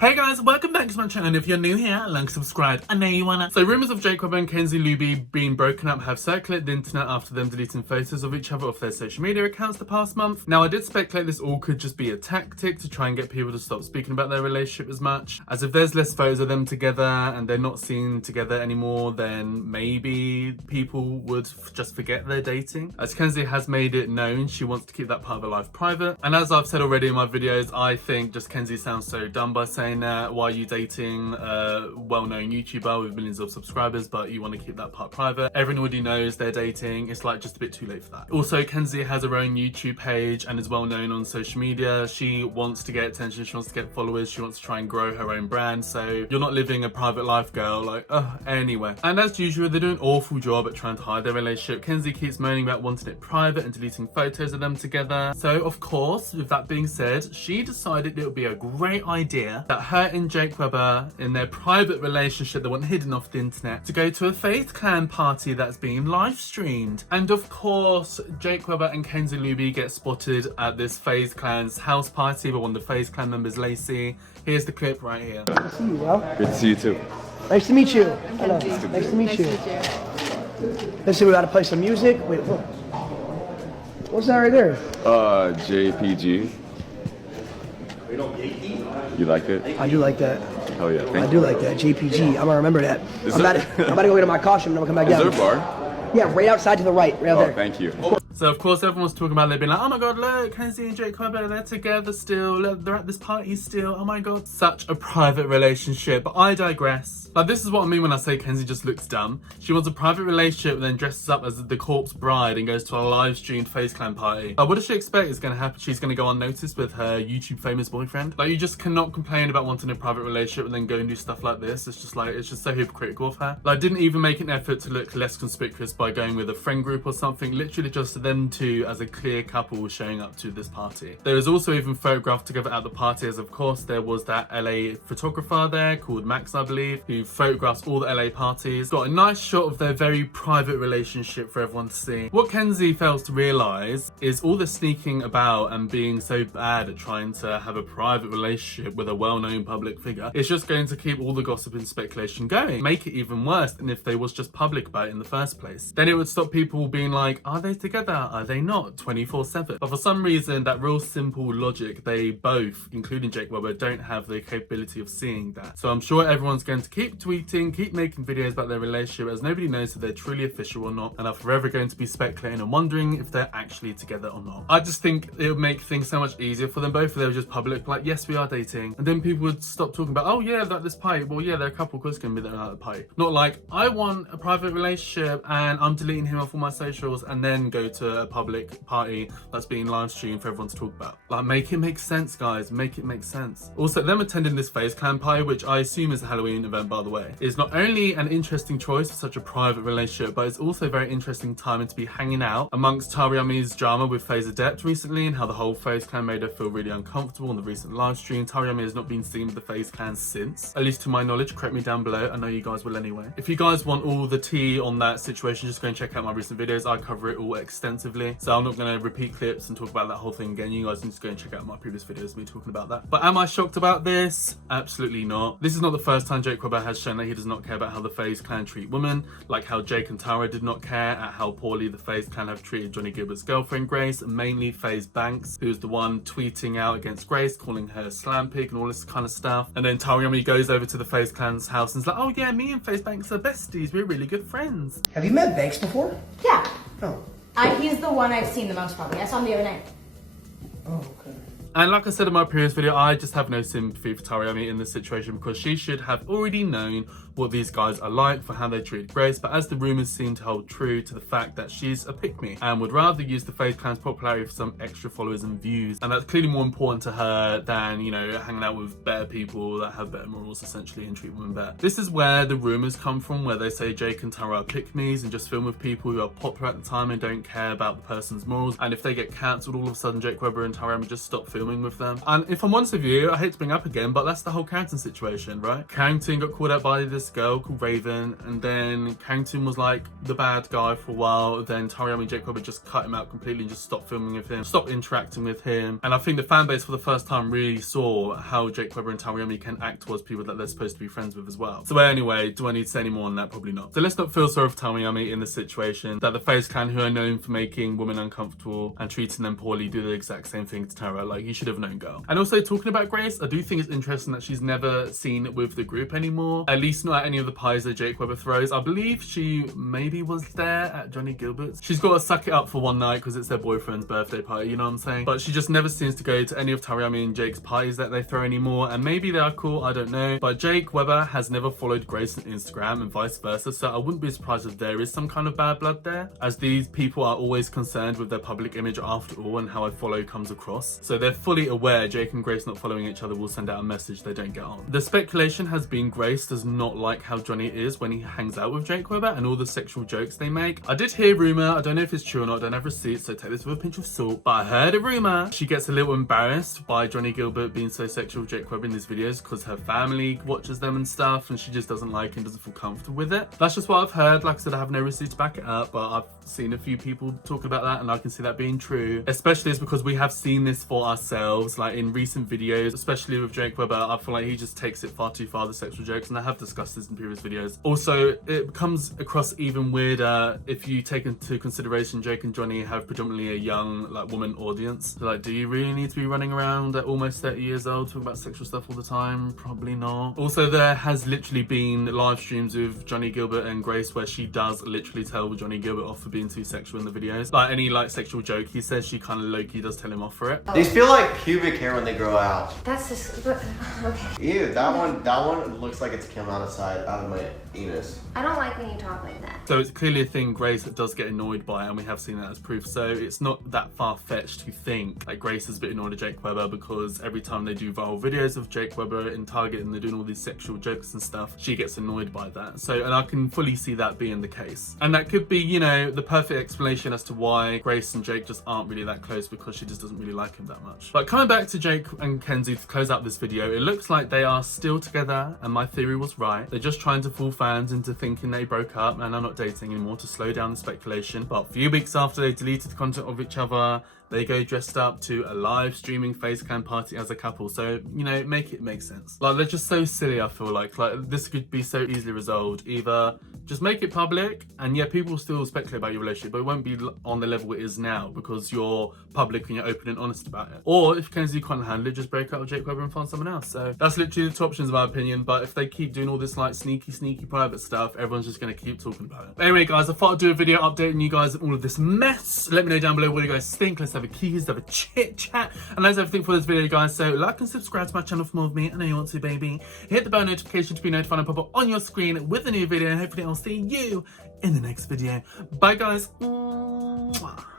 Hey guys, welcome back to my channel, and if you're new here, like, subscribe, I know you wanna. So rumours of Jake Webber and Kenzie Luby being broken up have circulated the internet after them deleting photos of each other off their social media accounts the past month. Now I did speculate this all could just be a tactic to try and get people to stop speaking about their relationship as much, as if there's less photos of them together and they're not seen together anymore, then maybe people would just forget they're dating. As Kenzie has made it known, she wants to keep that part of her life private, and as I've said already in my videos, I think just Kenzie sounds so dumb by saying that. Why are you dating a well-known YouTuber with millions of subscribers but you want to keep that part private? Everyone already knows they're dating. It's like just a bit too late for that. Also, Kenzie has her own YouTube page and is well known on social media. She wants to get attention, she wants to get followers, she wants to try and grow her own brand. So you're not living a private life, girl, like anyway. And as usual, they do an awful job at trying to hide their relationship. Kenzie keeps moaning about wanting it private and deleting photos of them together. So of course, with that being said, she decided it would be a great idea that her and Jake Webber, in their private relationship that went hidden off the internet, to go to a Faith Clan party that's being live streamed. And of course, Jake Webber and Kenzie Luby get spotted at this Faith Clan's house party by one of the Faith Clan members, Lacey. Here's the clip right here. Good to see you, bro. Good to see you too. Nice to meet you. Hello. Nice Nice to meet you. Let's see, we gotta play some music. Wait, look. What's that right there? JPG. You like it? I do like that. Hell yeah. I do like that. JPG. I'm gonna remember that. I'm about to go get in my costume and I'm gonna come back down. Is there a bar? Yeah, right outside to the right, right out there. Thank you. So of course everyone's talking about, they've been like, oh my god, look, Kenzie and Jake Webber, they're together still, look, they're at this party still, oh my god. Such a private relationship, but I digress. Like, this is what I mean when I say Kenzie just looks dumb. She wants a private relationship and then dresses up as the corpse bride and goes to a live streamed Faith Clan party. Like, what does she expect is gonna happen? She's gonna go unnoticed with her YouTube famous boyfriend? Like, you just cannot complain about wanting a private relationship and then go and do stuff like this. It's just like, it's just so hypocritical of her. Like, didn't even make an effort to look less conspicuous by going with a friend group or something, literally just them two as a clear couple showing up to this party. There was also even photographed together at the party, as of course there was that LA photographer there called Max, I believe, who photographs all the LA parties. Got a nice shot of their very private relationship for everyone to see. What Kenzie fails to realise is all the sneaking about and being so bad at trying to have a private relationship with a well-known public figure is just going to keep all the gossip and speculation going. Make it even worse than if they was just public about it in the first place. Then it would stop people being like, are they together? Are they not? 24/7. But for some reason, that real simple logic, they both, including Jake Webber, don't have the capability of seeing that. So I'm sure everyone's going to keep tweeting, keep making videos about their relationship, as nobody knows if they're truly official or not, and are forever going to be speculating and wondering if they're actually together or not. I just think it would make things so much easier for them both if they were just public, like, yes, we are dating, and then people would stop talking about, oh yeah, that this party, well yeah, they're a couple, because it's gonna be there at the party. Not like, I want a private relationship and I'm deleting him off all my socials, and then go to a public party that's being live streamed for everyone to talk about. Like, make it make sense, guys. Make it make sense. Also, them attending this Faith Clan party, which I assume is a Halloween event, by the way, is not only an interesting choice for such a private relationship, but it's also a very interesting time to be hanging out amongst Tariami's drama with FaZe Adept recently, and how the whole FaZe Clan made her feel really uncomfortable on the recent live stream. Tariami has not been seen with the FaZe Clan since, at least to my knowledge. Correct me down below. I know you guys will anyway. If you guys want all the tea on that situation, just go and check out my recent videos. I cover it all extensively, so I'm not going to repeat clips and talk about that whole thing again. You guys need to go and check out my previous videos of me talking about that. But am I shocked about this? Absolutely not. This is not the first time Jake Webber has shown that he does not care about how the FaZe Clan treat women, like how Jake and Tara did not care at how poorly the FaZe Clan have treated Johnny Gilbert's girlfriend Grace, mainly FaZe Banks, who's the one tweeting out against Grace, calling her slam pig and all this kind of stuff. And then Tariami goes over to the FaZe Clan's house and is like, oh yeah, me and FaZe Banks are besties, we're really good friends. Have you met Banks before? Yeah. Oh. He's the one I've seen the most probably. I saw him the other night. Oh, okay. And like I said in my previous video, I just have no sympathy for Tariami in this situation, because she should have already known what these guys are like for how they treat Grace, but as the rumours seem to hold true to the fact that she's a pick-me and would rather use the FaZe Clan's popularity for some extra followers and views, and that's clearly more important to her than, you know, hanging out with better people that have better morals essentially and treat women better. This is where the rumours come from, where they say Jake and Tara are pick-me's and just film with people who are popular at the time and don't care about the person's morals, and if they get cancelled, all of a sudden Jake Webber and Tariami just stop filming filming with them. And if I'm honest with you, I hate to bring up again, but that's the whole Carrington situation, right? Carrington got called out by this girl called Raven, and then Carrington was like the bad guy for a while. Then Tariami and Jake Weber just cut him out completely and just stopped filming with him, stopped interacting with him. And I think the fan base for the first time really saw how Jake Weber and Tariami can act towards people that they're supposed to be friends with as well. So anyway, do I need to say any more on that? Probably not. So let's not feel sorry for Tariami in this situation, that the FaZe Clan, who are known for making women uncomfortable and treating them poorly, do the exact same thing to Tara. Like, you should have known, girl. And also, talking about Grace, I do think it's interesting that she's never seen with the group anymore, at least not at any of the pies that Jake Weber throws. I believe she maybe was there at Johnny Gilbert's. She's got to suck it up for one night because it's their boyfriend's birthday party, you know what I'm saying? But she just never seems to go to any of Tariami and Jake's parties that they throw anymore, and maybe they are cool, I don't know. But Jake Weber has never followed Grace on Instagram and vice versa, so I wouldn't be surprised if there is some kind of bad blood there, as these people are always concerned with their public image after all and how a follow comes across. So they're fully aware Jake and Grace not following each other will send out a message they don't get on. The speculation has been Grace does not like how Johnny is when he hangs out with Jake Weber and all the sexual jokes they make. I did hear rumour, I don't know if it's true or not, I don't have receipts, so take this with a pinch of salt, but I heard a rumour she gets a little embarrassed by Johnny Gilbert being so sexual with Jake Weber in these videos because her family watches them and stuff, and she just doesn't like and doesn't feel comfortable with it. That's just what I've heard. Like I said, I have no receipts to back it up, but I've seen a few people talk about that and I can see that being true, especially it's because we have seen this for ourselves, like in recent videos, especially with Jake Weber. I feel like he just takes it far too far, the sexual jokes, and I have discussed this in previous videos. Also, it comes across even weirder if you take into consideration Jake and Johnny have predominantly a young, like, woman audience. So, like, do you really need to be running around at almost 30 years old talking about sexual stuff all the time? Probably not. Also, there has literally been live streams with Johnny Gilbert and Grace where she does literally tell Johnny Gilbert off for being too sexual in the videos. Like, any like sexual joke he says, she kind of low-key does tell him off for it. These feel like pubic hair when they grow out. That's just okay. Ew, that one looks like it's come out of my anus. I don't like when you talk like that. So it's clearly a thing Grace does get annoyed by, and we have seen that as proof. So it's not that far-fetched to think like Grace is a bit annoyed at Jake Weber, because every time they do viral videos of Jake Weber in Target and they're doing all these sexual jokes and stuff, she gets annoyed by that. So, and I can fully see that being the case. And that could be, you know, the perfect explanation as to why Grace and Jake just aren't really that close, because she just doesn't really like him that much. But coming back to Jake and Kenzie to close out this video, it looks like they are still together, and my theory was right. They're just trying to fool fans into thinking they broke up and are not dating anymore to slow down the speculation. But a few weeks after they deleted the content of each other, they go dressed up to a live streaming FaZe Clan party as a couple. So, you know, make it make sense. Like, they're just so silly, I feel like. Like, this could be so easily resolved. Either just make it public, and yeah, people will still speculate about your relationship, but it won't be on the level it is now because you're public and you're open and honest about it. Or if Kenzie can't handle it, just break up with Jake Weber and find someone else. So that's literally the two options in my opinion. But if they keep doing all this like sneaky private stuff, everyone's just gonna keep talking about it. But anyway, guys, I thought I'd do a video updating you guys on all of this mess. Let me know down below what you guys think. Let's have a keys, have a chit chat, and that's everything for this video, guys. So like and subscribe to my channel for more of me. I know you want to, baby. Hit the bell notification to be notified and pop up on your screen with a new video, and hopefully I'll see you in the next video. Bye, guys. Mwah.